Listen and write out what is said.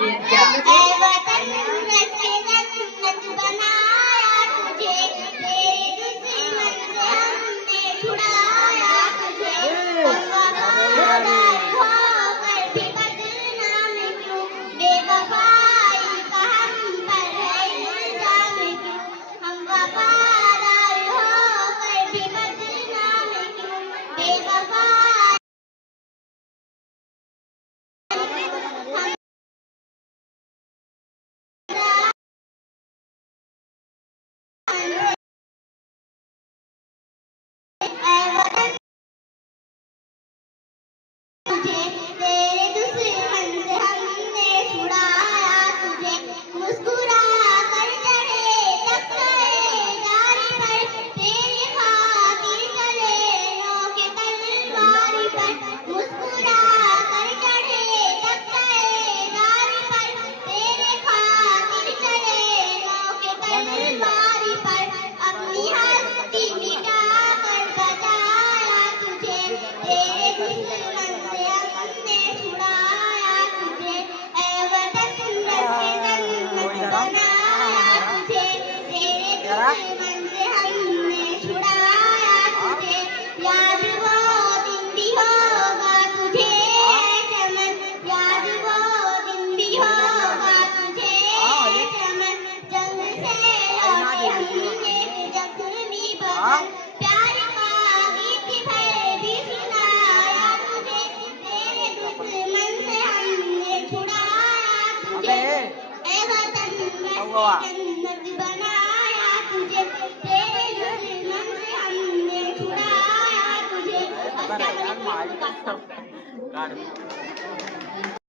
ऐ वतन रखे जन्नत बनाया तुझे, तेरे दुश्मन से हमने छुड़ाया तुझे। हम वफादार होकर भी बदनाम क्यों, बेवफाई का हम पर है इल्जाम क्यों। हम वफादार होकर भी बदनाम क्यों, बेवफाई तुझे, तेरे दुश्मन से हमने छुड़ाया तुझे। मुस्कुरा कर चढ़े तख्ताए-ए-जारी पर, तेरी खातिर चले नौके तलवारी पर। मुस्कुरा कर चढ़े तख्ताए-ए-जारी पर, तेरे खातिर चले नौके तलवारी पर। अपनी हस्ती मिटा कर बचाया तुझे, तेरे दुश्मन से हमने छुड़ाया तुझे। ऐ वतन रखे जन्नत बनाया तुझे, तेरे दुश्मन से हमने छुड़ाया तुझे। याद वो दिन भी होगा तुझे ऐ चमन, याद वो दिन भी होगा तुझे ऐ चमन। जंग से लौटे हमने जख्मी बदन, प्यार का गीत भर भी सुनाया तुझे, तेरे दुश्मन से हमने छुड़ाया तुझे। ऐ वतन रखे जन्नत बनाया तुझे, तेरे दुश्मन से हमने छुड़ाया तुझे।